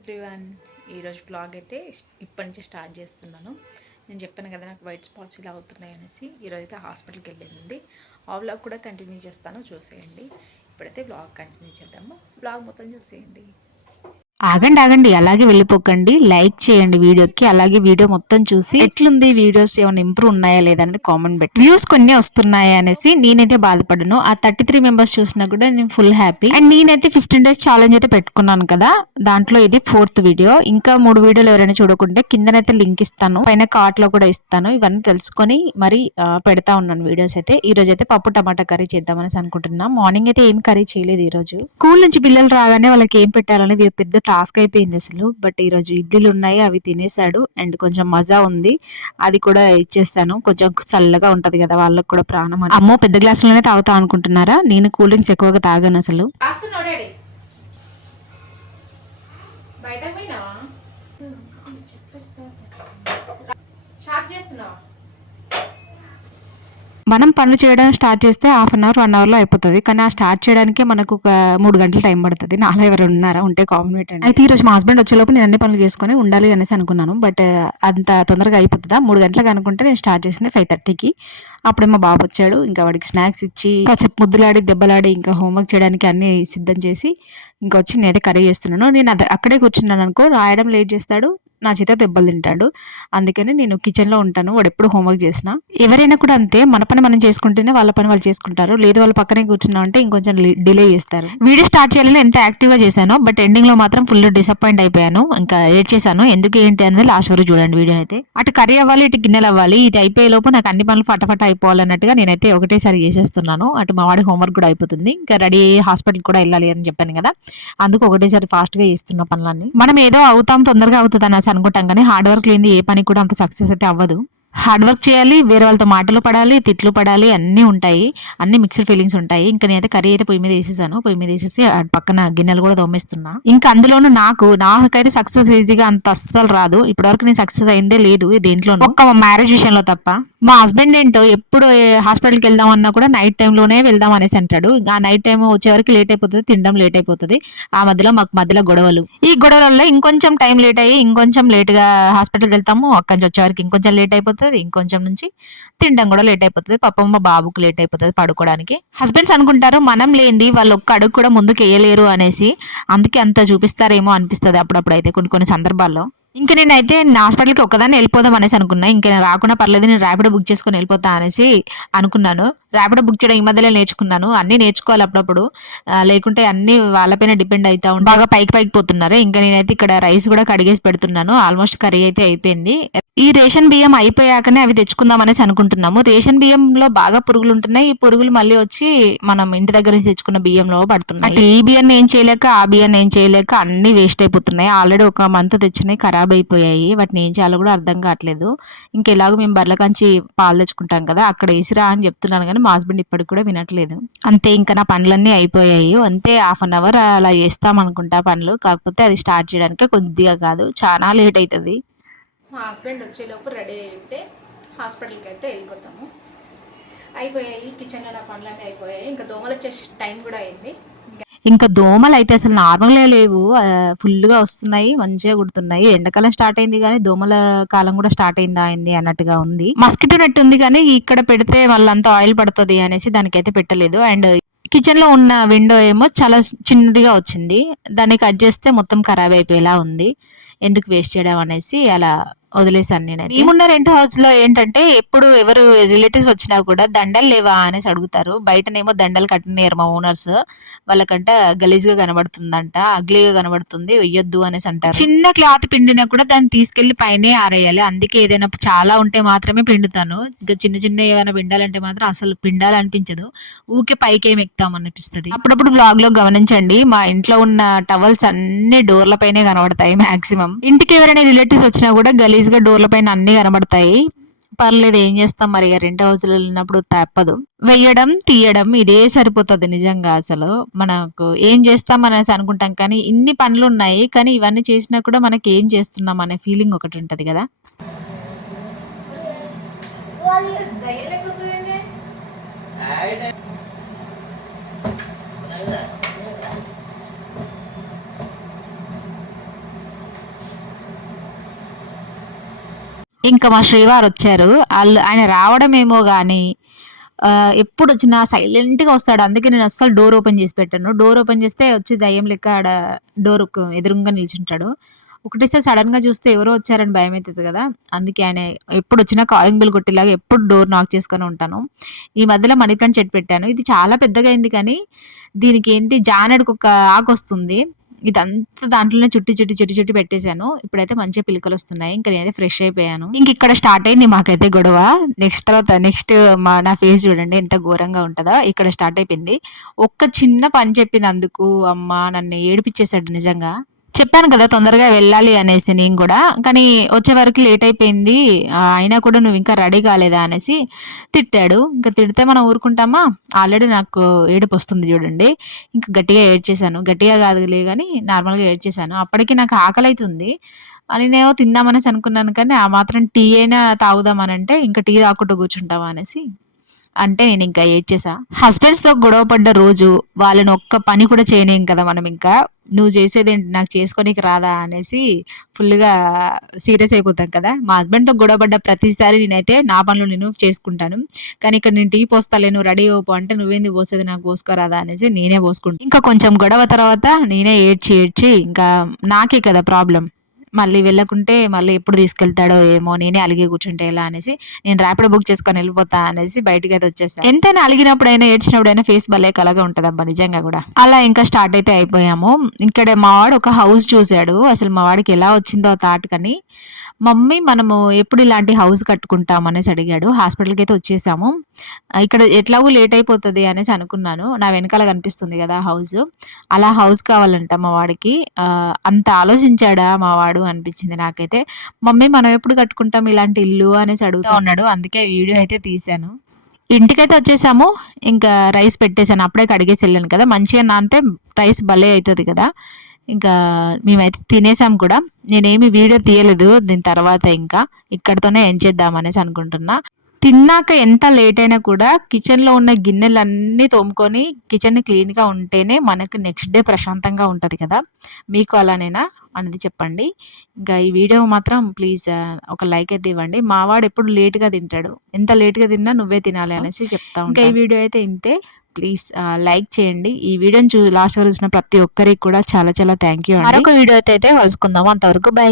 Everyone, ఈరోజు blog అయితే ఇప్పటి నుంచి స్టార్ట్ చేస్తున్నాను. నేను చెప్పాను కదా నాకు వైట్ స్పాట్స్ ఇలా అవుతున్నాయి అనేసి. ఈరోజు అయితే హాస్పిటల్కి వెళ్ళింది. ఆ బ్లాగ్ కూడా కంటిన్యూ చేస్తాను, చూసేయండి. ఇప్పుడైతే బ్లాగ్ కంటిన్యూ చేద్దాము. బ్లాగ్ మొత్తం చూసేయండి. ఆగండి అలాగే వెళ్ళిపోకండి, లైక్ చేయండి వీడియోకి. అలాగే వీడియో మొత్తం చూసి ఎట్లుంది, వీడియోస్ ఏమైనా ఇంప్రూవ్ ఉన్నాయా లేదా అనేది కామెంట్ పెట్టి. వ్యూస్ కొన్ని వస్తున్నాయి అనేసి నేనైతే బాధపడను. ఆ 33 మెంబర్స్ చూసినా కూడా నేను ఫుల్ హ్యాపీ. అండ్ నేనైతే 15 days ఛాలెంజ్ అయితే పెట్టుకున్నాను కదా, దాంట్లో ఇది 4th వీడియో. ఇంకా 3 వీడియోలు ఎవరైనా చూడకుంటే కిందనైతే లింక్ ఇస్తాను, పైన కార్ట్ లో కూడా ఇస్తాను. ఇవన్నీ తెలుసుకొని మరి పెడతా ఉన్నాను వీడియోస్ అయితే. ఈ రోజు అయితే పప్పు టమాటా కర్రీ చేద్దామనేసి అనుకుంటున్నా. మార్నింగ్ అయితే ఏం కర్రీ చేయలేదు ఈ రోజు. స్కూల్ నుంచి పిల్లలు రాగానే వాళ్ళకి ఏం పెట్టాలనేది పెద్ద టాస్క్ అయిపోయింది అసలు. బట్ ఈరోజు ఇడ్లీలు ఉన్నాయి, అవి తినేసాడు. అండ్ కొంచెం మజా ఉంది, అది కూడా ఇచ్చేస్తాను. కొంచెం చల్లగా ఉంటది కదా వాళ్ళకి కూడా ప్రాణం. అమ్మో, పెద్ద గ్లాసులోనే తాగుతా అనుకుంటున్నారా? నేను కూల్ డ్రింక్స్ ఎక్కువగా తాగాను అసలు. మనం పనులు చేయడం స్టార్ట్ చేస్తే హాఫ్ అన్ అవర్ 1 hour లో అయిపోతుంది. కానీ ఆ స్టార్ట్ చేయడానికే మనకు ఒక 3 గంటలు టైం పడుతుంది. నాలో ఎవరు ఉన్నారా ఉంటే కామెంట్ అండి. అయితే ఈ రోజు మా హస్బెండ్ వచ్చేలోపు నేను అన్ని పనులు చేసుకుని ఉండాలి అనేసి అనుకున్నాను. బట్ అంత తొందరగా అయిపోతుందా? 3 గంటలకు అనుకుంటే నేను స్టార్ట్ చేసింది 5:30కి. అప్పుడే మా బాబు వచ్చాడు. ఇంకా వాడికి స్నాక్స్ ఇచ్చి కాసేపు ముద్దులాడి దెబ్బలాడి ఇంకా హోంవర్క్ చేయడానికి అన్ని సిద్ధం చేసి ఇంకా వచ్చి నేనైతే కర్రీ చేస్తున్నాను. నేను అక్కడే కూర్చున్నాను అనుకో, రాయడం లేట్ చేస్తాడు, నా చేత దెబ్బలు తింటాడు. అందుకని నేను కిచెన్లో ఉంటాను, వాడు ఎప్పుడు హోంవర్క్ చేసినా. ఎవరైనా కూడా అంతే, మన పని మనం చేసుకుంటేనే వాళ్ళ పని వాళ్ళు చేసుకుంటారు. లేదు వాళ్ళ పక్కనే కూర్చున్నాం అంటే ఇంకొంచెం డిలే చేస్తారు. వీడియో స్టార్ట్ చేయాలని ఎంత యాక్టివ్గా చేశానో, బట్ ఎండింగ్లో మాత్రం ఫుల్ డిసప్పాయింట్ అయిపోయాను. ఇంకా ఏడ్ చేశాను. ఎందుకు ఏంటి అనేది లాస్ట్ వరకు చూడండి వీడియో అయితే. అటు కర్రీ అవ్వాలి, ఇటు గిన్నెలు అవ్వాలి. ఇది అయిపోయే లోపు నాకు అన్ని పనులు ఫటాఫట అయిపోవాలన్నట్టుగా నేనైతే ఒకటేసారి చేసేస్తున్నాను. అటు మా వాడి హోంవర్క్ కూడా అయిపోతుంది. ఇంకా రెడీ అయ్యి హాస్పిటల్ కూడా వెళ్ళాలి అని చెప్పాను కదా, అందుకు ఒకటేసారి ఫాస్ట్ గా చేస్తున్న పనులన్నీ. మనం ఏదో అవుతాం, తొందరగా అవుతుంది అనేసి అనుకుంటాం, కానీ హార్డ్ వర్క్ లేని ఏ పని కూడా అంత సక్సెస్ అయితే అవ్వదు. హార్డ్ వర్క్ చేయాలి, వేరే వాళ్ళతో మాటలు పడాలి, తిట్లు పడాలి, అన్నీ ఉంటాయి. అన్ని మిక్స్డ్ ఫీలింగ్స్ ఉంటాయి. ఇంకా నేనైతే కర్రీ అయితే పొయ్యి మీద వేసేసాను. పొయ్యి మీద వేసేసి పక్కన గిన్నెలు కూడా తోమేస్తున్నా. ఇంకా అందులోనూ నాకైతే సక్సెస్ ఈజీగా అంత అస్సలు రాదు. ఇప్పటివరకు నేను సక్సెస్ అయిందే లేదు దేంట్లో, ఒక్క మ్యారేజ్ విషయంలో తప్ప. మా హస్బెండ్ ఏంటో ఎప్పుడు హాస్పిటల్కి వెళ్దాం అన్నా కూడా నైట్ టైంలోనే వెళ్దాం అనేసి అంటాడు. ఆ నైట్ టైం వచ్చే వరకు లేట్ అయిపోతుంది, తినడం లేట్ అయిపోతుంది. ఆ మధ్యలో గొడవలు. ఈ గొడవల్లో ఇంకొంచెం టైం లేట్ అయ్యి ఇంకొంచెం లేట్గా హాస్పిటల్కి వెళ్తాము. అక్కడి నుంచి వచ్చే వరకు ఇంకొంచెం లేట్ అయిపోతుంది. ఇంకొంచెం నుంచి తినడం కూడా లేట్ అయిపోతుంది. పాపం మా బాబుకు లేట్ అయిపోతుంది పడుకోవడానికి. హస్బెండ్స్ అనుకుంటారు మనం లేనిది వాళ్ళు ఒక్క అడుగు కూడా ముందుకు వేయలేరు అనేసి, అందుకే అంత చూపిస్తారేమో అనిపిస్తుంది అప్పుడప్పుడు అయితే కొన్ని సందర్భాల్లో. ఇంకా నేనైతే నా హాస్పిటల్కి ఒక్కదాన్ని వెళ్ళిపోదాం అనేసి అనుకున్నా. ఇంకా నేను రాకుండా పర్లేదు, నేను ర్యాపిడో బుక్ చేసుకొని వెళ్ళిపోతా అనేసి అనుకున్నాను. ర్యాపిడో బుక్ చేయడం ఈ మధ్యలో నేర్చుకున్నాను. అన్నీ నేర్చుకోవాలి అప్పుడప్పుడు, లేకుంటే అన్ని వాళ్ళపైన డిపెండ్ అవుతా ఉంటాయి. బాగా పైకి పోతున్నారు. ఇంకా నేనైతే ఇక్కడ రైస్ కూడా కడిగేసి పెడుతున్నాను. ఆల్మోస్ట్ కర్రీ అయితే అయిపోయింది. ఈ రేషన్ బియ్యం అయిపోయాకనే అవి తెచ్చుకుందాం అనేసి అనుకుంటున్నాము. రేషన్ బియ్యంలో బాగా పురుగులు ఉంటున్నాయి. ఈ పురుగులు మళ్ళీ వచ్చి మనం ఇంటి దగ్గర నుంచి తెచ్చుకున్న బియ్యంలో పడుతున్నాయి. ఈ బియ్యాన్ని ఏం చేయలేక ఆ బియ్యాన్ని ఏం చేయలేక అన్ని వేస్ట్ అయిపోతున్నాయి. ఆల్రెడీ ఒక మంత్ తెచ్చినాయి ఖరాబ్ అయిపోయాయి. వాటిని ఏం చేయాలో కూడా అర్థం కావట్లేదు. ఇంకెలాగో మేము బర్ల కంచి పాలు తెచ్చుకుంటాం కదా, అక్కడ వేసిరా అని చెప్తున్నాను, కానీ మా హస్బెండ్ ఇప్పటికి కూడా వినట్లేదు. అంతే, ఇంకా నా పనులన్నీ అయిపోయాయి. అంతే, హాఫ్ అన్ అవర్ అలా చేస్తాం అనుకుంటా పనులు. కాకపోతే అది స్టార్ట్ చేయడానికి కొద్దిగా కాదు, చాలా లేట్ అవుతుంది. మా హస్బెండ్ వచ్చేలోపు రెడీ అయ్యి ఉంటే హాస్పిటల్కి అయితే వెళ్ళిపోతాము. అయిపోయాయి, కిచెన్లో నా పనులన్నీ అయిపోయాయి. ఇంకా దోమలు వచ్చే టైం కూడా అయింది. ఇంకా దోమలు అయితే అసలు నార్మల్గా లేవు, ఫుల్గా వస్తున్నాయి, మంచిగా కుడుతున్నాయి. ఎండాకాలం స్టార్ట్ అయింది కానీ దోమల కాలం కూడా స్టార్ట్ అయింది అన్నట్టుగా ఉంది. మస్కిటో నెట్ ఉంది కానీ ఇక్కడ పెడితే వాళ్ళంతా ఆయిల్ పడుతుంది అనేసి దానికైతే పెట్టలేదు. అండ్ కిచెన్ లో ఉన్న విండో ఏమో చాలా చిన్నదిగా వచ్చింది, దాన్ని కట్ చేస్తే మొత్తం ఖరాబ్ అయిపోయేలా ఉంది. ఎందుకు వేస్ట్ చేయడం అనేసి అలా వదిలేసాను. నేనైతే మేమున్న రెంట్ హౌస్ లో ఏంటంటే ఎప్పుడు ఎవరు రిలేటివ్స్ వచ్చినా కూడా దండలు లేవా అనేసి అడుగుతారు. బయటనేమో దండలు కట్టినారు మా ఓనర్స్. వాళ్ళకంట గలీజ్ గా కనబడుతుందంట, అగ్లీగా కనబడుతుంది, వెయ్యొద్దు అనేసి అంటారు. చిన్న క్లాత్ పిండినా కూడా దాన్ని తీసుకెళ్లి పైనే ఆరేయాలి. అందుకే ఏదైనా చాలా ఉంటే మాత్రమే పిండుతాను. ఇంకా చిన్న ఏమైనా పిండాలంటే మాత్రం అసలు పిండాలనిపించదు. ఊకే పైకేం ఎక్కుతాం అనిపిస్తుంది. అప్పుడప్పుడు వ్లాగ్ లో గమనించండి, మా ఇంట్లో ఉన్న టవల్స్ అన్ని డోర్ల పైనే కనబడతాయి మాక్సిమం. ఇంటికి ఎవరైనా రిలేటివ్స్ వచ్చినా కూడా గలీజ్ గా డోర్ల పైన అన్ని కనబడతాయి. పర్లేదు, ఏం చేస్తాం మరి, రెంట్ హౌస్ లో వెళ్ళినప్పుడు తప్పదు. వెయ్యడం తీయడం ఇదే సరిపోతుంది నిజంగా. అసలు మనకు ఏం చేస్తాం అనేసి అనుకుంటాం, కానీ ఇన్ని పనులు ఉన్నాయి, కానీ ఇవన్నీ చేసినా కూడా మనకి ఏం చేస్తున్నాం అనే ఫీలింగ్ ఒకటి ఉంటది కదా. ఇంకా మా శ్రీవారు వచ్చారు. ఆయన రావడమేమో గానీ ఎప్పుడు వచ్చినా సైలెంట్‌గా వస్తాడు. అందుకే నేను అస్సలు డోర్ ఓపెన్ చేసి పెట్టను. డోర్ ఓపెన్ చేస్తే వచ్చి దెయ్యం లెక్క ఆడ డోర్‌కు ఎదురుంగా నిల్చుంటాడు. ఒకటేసారి సడెన్‌గా చూస్తే ఎవరో వచ్చారని భయమైతది కదా! అందుకే ఆయన ఎప్పుడొచ్చినా కాలింగ్ బెల్ కొట్టేలాగా ఎప్పుడు డోర్ నాక్ చేసుకొని ఉంటాను. ఈ మధ్యలో మనీ ప్లాంట్ చెట్టు పెట్టాను. ఇది చాలా పెద్దగా అయింది కానీ దీనికేంటి జానెడుకొక ఆకొస్తుంది. ఇదంతా దాంట్లోనే చుట్టి పెట్టేసాను. ఇప్పుడైతే మంచిగా పిలకలొస్తున్నాయి. ఇంక నేనైతే ఫ్రెష్ అయిపోయాను. ఇంకిక్కడ స్టార్ట్ అయింది మాకైతే గొడవ. నెక్స్ట్ నా ఫేస్ చూడండి ఎంత ఘోరంగా ఉంటదో. ఇక్కడ స్టార్ట్ అయిపోయింది. ఒక్క చిన్న పని చెప్పినందుకు అమ్మ నన్ను ఏడిపిచ్చేసాడు నిజంగా. చెప్పాను కదా తొందరగా వెళ్ళాలి అనేసి నేను కూడా. కానీ వచ్చే వరకు లేట్ అయిపోయింది. అయినా కూడా నువ్వింకా రెడీ కాలేదా అనేసి తిట్టాడు. ఇంక తిడితే మనం ఊరుకుంటామా? ఆల్రెడీ నాకు ఏడుపొస్తుంది చూడండి. ఇంక గట్టిగా ఏడ్చేశాను. గట్టిగా కాదులే గానీ నార్మల్‌గా ఏడ్చేశాను. అప్పటికి నాకు ఆకలైతుంది. నేనేమో తిందామనేసి అనుకున్నాను కానీ, ఆ మాత్రం టీ అయినా తాగుదామనంటే, ఇంక టీ తాగకుండా కూర్చుంటావా అనేసి అంటే నేనింకా ఏడ్చేశా. హస్బెండ్స్‌తో గొడవ పడ్డ రోజు వాళ్ళని ఒక్క పని కూడా చేయనీయం కదా మనమింకా. నువ్వు చేసేదేంటి నాకు చేసుకోనీకి రాదా అనేసి ఫుల్‌గా సీరియస్ అయిపోతాం కదా! మా హస్బెండ్‌తో గొడవ పడ్డ ప్రతిసారి నేనైతే నా పనులు నేను చేసుకుంటాను. కానీ ఇక్కడ నేను టీ పోస్తాలే నువ్వు రెడీ అవ్వు పో అంటే నువ్వేంది పోసేది నాకు పోసుకోరాదా అనేసి నేనే పోసుకుంటా. ఇంకా కొంచెం గొడవ తర్వాత నేనే ఏడ్చి ఇంకా నాకే కదా ప్రాబ్లమ్. మళ్ళీ వెళ్ళకుంటే మళ్ళీ ఎప్పుడు తీసుకెళ్తాడో ఏమో నేనే అలిగి కూర్చుంటే ఎలా అనేసి నేను ర్యాపిడో బుక్ చేసుకొని వెళ్ళిపోతా అనేసి బయటికైతే వచ్చేసా. ఎంతైనా అలిగినప్పుడైనా ఏడ్చినప్పుడైనా ఫేస్ భలే కలగా ఉంటదబ్బా నిజంగా కూడా. అలా ఇంకా స్టార్ట్ అయితే అయిపోయాము. ఇక్కడ మా వాడు ఒక హౌస్ చూసాడు. అసలు మా వాడికి ఎలా వచ్చిందో ఆ థాట్ కానీ మమ్మీ మనము ఎప్పుడు ఇలాంటి హౌస్ కట్టుకుంటాం అనేసి అడిగాడు. హాస్పిటల్కి అయితే వచ్చేసాము. ఇక్కడ ఎట్లాగో లేట్ అయిపోతుంది అనేసి అనుకున్నాను. నా వెనకాల కనిపిస్తుంది కదా హౌస్. అలా హౌస్ కావాలంట మా వాడికి. అంత ఆలోచించాడా మా వాడు అనిపించింది నాకైతే. మమ్మీ మనం ఎప్పుడు కట్టుకుంటాం ఇలాంటి ఇల్లు అనేసి అడుగుతా ఉన్నాడు. అందుకే వీడియో అయితే తీశాను. ఇంటికైతే వచ్చేసాము. ఇంకా రైస్ పెట్టేసాను. అప్పుడే కడిగేసి వెళ్ళాను కదా! మంచిగా నానితే రైస్ భలే అయితది కదా! ఇంకా మేమైతే తినేసాం కూడా. నేనేమి వీడియో తీయలేదు దీని తర్వాత ఇంకా. ఇక్కడితోనే ఎండ్ చేద్దాం అనేసి అనుకుంటున్నా. తిన్నాక ఎంత లేట్ అయినా కూడా కిచెన్‌లో ఉన్న గిన్నెలన్నీ తోముకొని కిచెన్ క్లీన్‌గా ఉంటేనే మనకు నెక్స్ట్ డే ప్రశాంతంగా ఉంటది కదా! మీకు అలానేనా అనేది చెప్పండి. ఇంకా ఈ వీడియో మాత్రం ప్లీజ్ ఒక లైక్ అయితే ఇవ్వండి. మా వాడు ఎప్పుడు లేట్‌గా తింటాడు. ఎంత లేట్‌గా తిన్నా నువ్వే తినాలి అనేసి చెప్తా ఉంటాను. ఇంకా ఈ వీడియో అయితే ఇంతే. ప్లీజ్ లైక్ చేయండి. ఈ వీడియోని లాస్ట్ వరకు చూసిన ప్రతి ఒక్కరికి కూడా చాలా చాలా థ్యాంక్ యూ అండి. మరొక వీడియోతో అయితే కలుసుకుందాము. అంతవరకు బై.